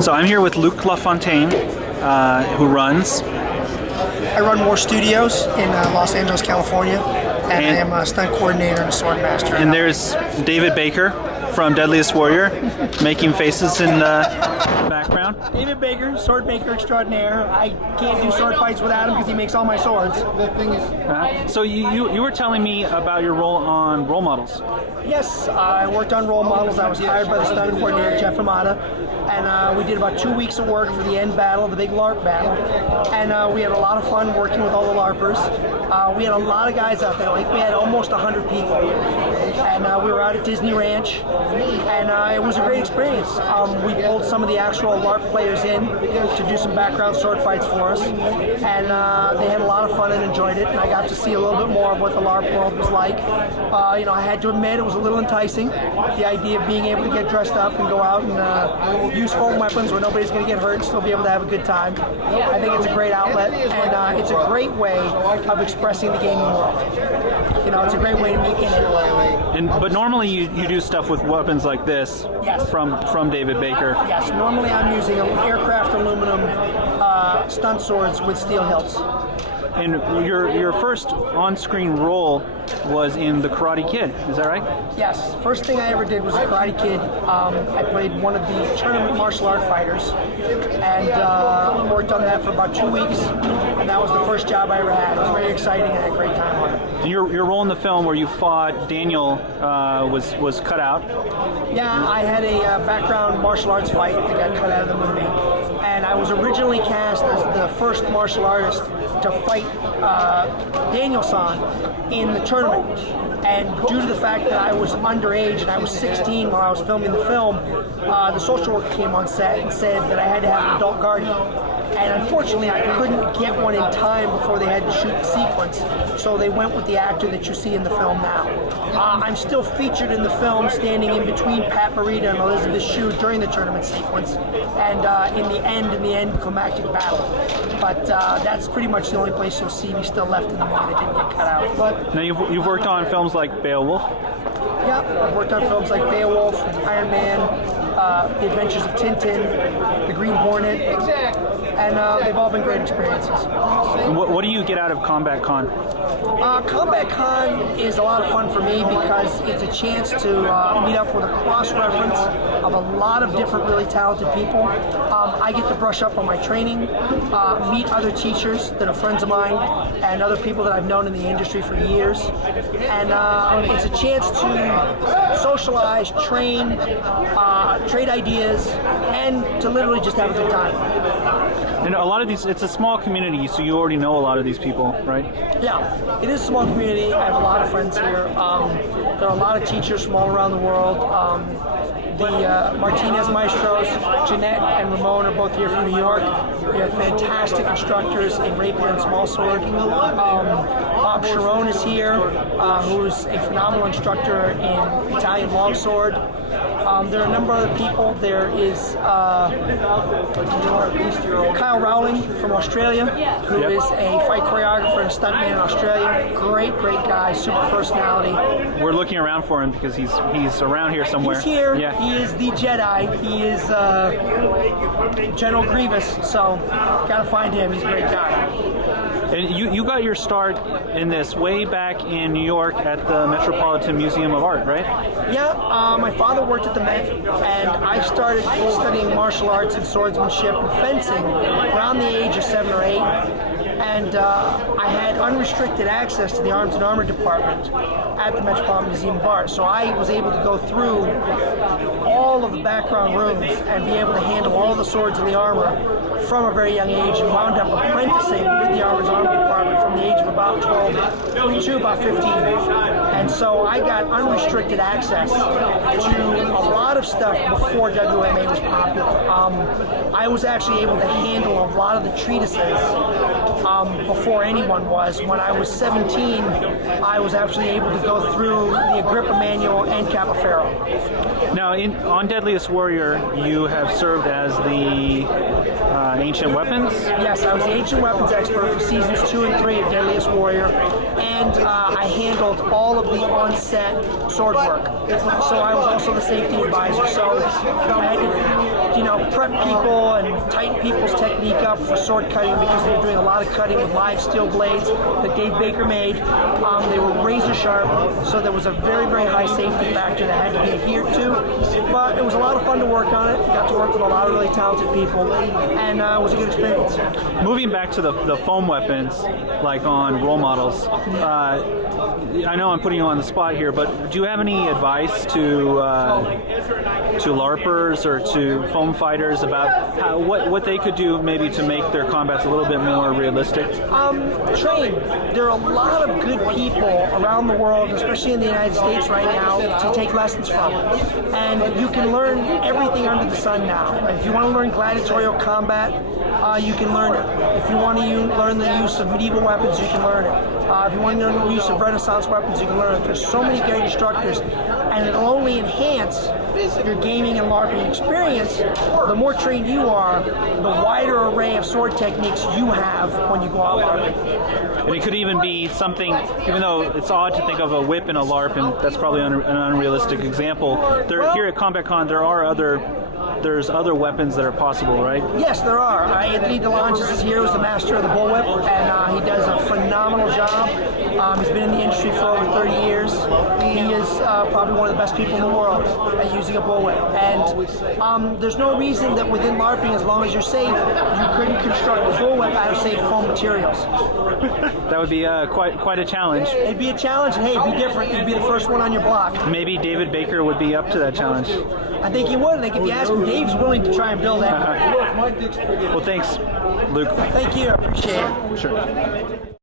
So I'm here with Luc Lafontaine, who runs. I run more studios in Los Angeles, California, and I am a stunt coordinator and a sword master. And there's David Baker from Deadliest Warrior, making faces in the background. David Baker, sword maker extraordinaire. I can't do sword fights without him because he makes all my swords. So you were telling me about your role on Role Models. Yes, I worked on Role Models. I was hired by the stunt coordinator, Jeff Amata, and we did about 2 weeks of work for the end battle, the big LARP battle. And we had a lot of fun working with all the LARPers. We had a lot of guys out there, like we had almost 100 people. And we were out at Disney Ranch, and it was a great experience. We pulled some of the actual LARP players in to do some background sword fights for us, and they had a lot of fun and enjoyed it, and I got to see a little bit more of what the LARP world was like. I had to admit it was a little enticing, the idea of being able to get dressed up and go out and use foam weapons where nobody's going to get hurt and still be able to have a good time. I think it's a great outlet, and it's a great way of expressing the gaming world. It's a great way to make it. But normally you do stuff with weapons like this. Yes. From David Baker. Yes, normally I'm using aircraft aluminum stunt swords with steel hilts. And your first on-screen role was in The Karate Kid, is that right? Yes, first thing I ever did was The Karate Kid. I played one of the tournament martial art fighters, and worked on that for about 2 weeks, and that was the first job I ever had. It was very exciting, and I had a great time on it. And your role in the film where you fought Daniel was cut out. Yeah, I had a background martial arts fight that got cut out of the movie, and I was originally cast as the first martial artist to fight Daniel-san in the tournament. And due to the fact that I was underage and I was 16 while I was filming the film, the social worker came on set and said that I had to have an adult guardian. And unfortunately, I couldn't get one in time before they had to shoot the sequence. So they went with the actor that you see in the film now. I'm still featured in the film standing in between Pat Morita and Elizabeth Shue during the tournament sequence, and in the end climactic battle. But that's pretty much the only place you'll see me still left in the movie that didn't get cut out. But now you've worked on films like Beowulf. Yeah, I've worked on films like Beowulf, Iron Man, The Adventures of Tintin, The Green Hornet, and they've all been great experiences. What do you get out of Combat Con? Combat Con is a lot of fun for me because it's a chance to meet up with a cross-reference of a lot of different really talented people. I get to brush up on my training, meet other teachers that are friends of mine, and other people that I've known in the industry for years. And it's a chance to socialize, train, trade ideas, and to literally just have a good time. And a lot of these, it's a small community, so you already know a lot of these people, right? Yeah, it is a small community. I have a lot of friends here. There are a lot of teachers from all around the world. The Martinez Maestros, Jeanette and Ramon, are both here from New York. We have fantastic instructors in rapier and small sword. Bob Sharon is here, who's a phenomenal instructor in Italian longsword. There are a number of other people. There is Kyle Rowling from Australia, who is a fight choreographer and stuntman in Australia. Great guy, super personality. We're looking around for him because he's around here somewhere. He's here. Yeah. He is the Jedi. He is General Grievous. So gotta find him. He's a great guy. And you got your start in this way back in New York at the Metropolitan Museum of Art, right? Yeah, my father worked at the Met, and I started studying martial arts and swordsmanship and fencing around the age of 7 or 8. And I had unrestricted access to the Arms and Armor Department at the Metropolitan Museum of Art. So I was able to go through all of the background rooms and be able to handle all the swords and the armor from a very young age, and wound up apprenticing with the Arms and Armor Department from the age of about 12 to about 15. And so I got unrestricted access to a lot of stuff before WMA was popular. I was actually able to handle a lot of the treatises before anyone was. When I was 17, I was actually able to go through the Agrippa Manual and Capoferro. Now, on Deadliest Warrior, you have served as the Ancient Weapons? Yes, I was the Ancient Weapons expert for seasons 2 and 3 of Deadliest Warrior, and I handled all of the on-set sword work. So I was also the safety advisor. So I had to, prep people and tighten people's technique up for sword cutting because they were doing a lot of cutting with live steel blades that Dave Baker made. They were razor sharp, so there was a very, very high safety factor that had to be adhered to. But it was a lot of fun to work on it. Got to work with a lot of really talented people, and it was a good experience. Moving back to the foam weapons, like on role models, I know I'm putting you on the spot here, but do you have any advice to LARPers or to foam fighters about what they could do maybe to make their combats a little bit more realistic? Train. There are a lot of good people around the world, especially in the United States right now, to take lessons from. And you can learn everything under the sun now. If you want to learn gladiatorial combat, you can learn it. If you want to learn the use of medieval weapons, you can learn it. If you want to learn the use of Renaissance weapons, you can learn it. There's so many great instructors, and it'll only enhance your gaming and LARPing experience. The more trained you are, the wider array of sword techniques you have when you go out LARPing. And it could even be something, even though it's odd to think of a whip in a LARP, and that's probably an unrealistic example. Here at Combat Con, there's other weapons that are possible, right? Yes, there are. Anthony DeLonges is here, who's the master of the bullwhip, and he does a phenomenal job. He's been in the industry for over 30 years. He is probably one of the best people in the world at using a bullwhip. And there's no reason that within LARPing, as long as you're safe, you couldn't construct a bullwhip out of safe foam materials. That would be quite a challenge. It'd be a challenge, and hey, it'd be different. You'd be the first one on your block. Maybe David Baker would be up to that challenge. I think he would. I think if you ask him, Dave's willing to try and build that. Well, thanks, Luke. Thank you. I appreciate it. Sure.